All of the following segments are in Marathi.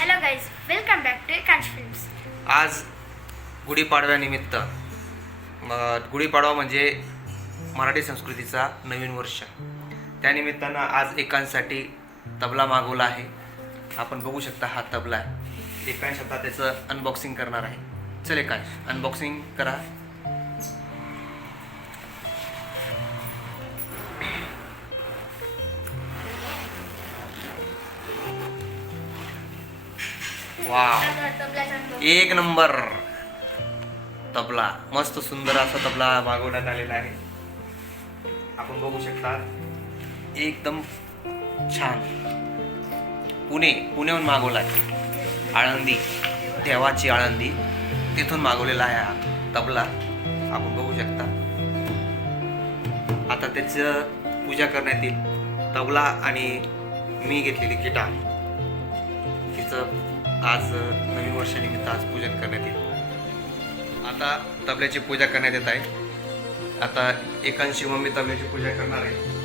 Hello guys welcome back to Ekansh films आज गुढीपाडव्यानिमित्त गुढीपाडवा म्हणजे मराठी संस्कृतीचा नवीन वर्ष. त्यानिमित्तानं आज एकांसाठी तबला मागवला आहे. आपण बघू शकता हा तबला आहे. एकांश आता त्याचं अनबॉक्सिंग करणार आहे. चल एकांश अनबॉक्सिंग करा. वा एक नंबर. तबला. मस्त सुंदर असा तबला मागवण्यात आलेला आहे. आपण बघू शकता. एकदम छान. पुणे पुण्याहून मागवला आहे आळंदी. देवाची आळंदी. तिथून मागवलेला आहे हा तबला. आपण बघू शकता. आता त्याचं पूजा करण्यात येईल. तबला आणि मी घेतलेली किटा तिचं आज नवीन वर्षानिमित्त आज पूजन करण्यात येईल. आता तबल्याची पूजा करण्यात येत आहे. आता एकांशी मम्मी तबल्याची पूजा करणार आहे.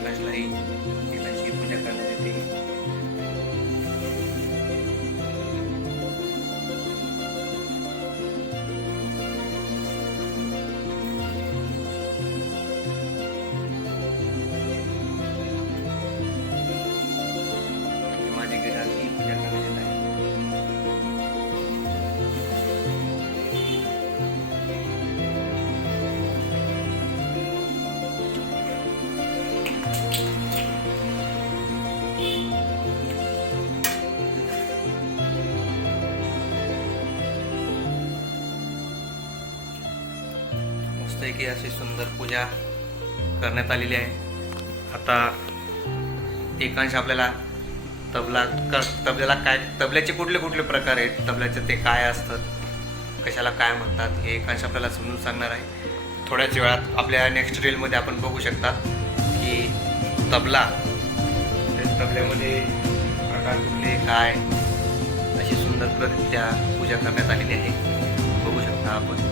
एकांशलाही एकांशी पूजा करण्यात येते माझी की अशी सुंदर पूजा करण्यात आलेली आहे. आता एकांश आपल्याला तबला क तबल्याला काय तबल्याचे कुठले कुठले प्रकार आहेत? तबल्याचे ते काय असतात? कशाला काय म्हणतात? हे एकांश आपल्याला समजून सांगणार आहे. थोड्याच वेळात आपल्या नेक्स्ट रीलमध्ये आपण बघू शकता. की तबला. त्या तबल्यामध्ये प्रकार कुठले काय? अशी सुंदर प्रत्या पूजा करण्यात आलेली आहे. बघू शकता आपण.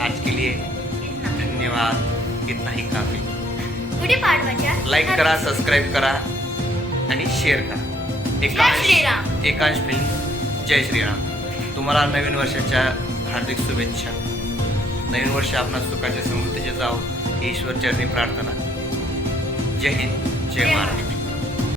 आज के लिए धन्यवाद. इतना ही काफी. गुढीपाडव्याच्या लाईक करा सबस्क्राईब करा आणि शेअर करा. श्रीराम. एकांश फिल्म जय श्रीराम. तुम्हाला नवीन वर्षाच्या हार्दिक शुभेच्छा. नवीन वर्ष आपणा सुखाच्या समृद्धीचे जावं. ही ईश्वर चरणी प्रार्थना. जय हिंद जय जय महाराष्ट्र.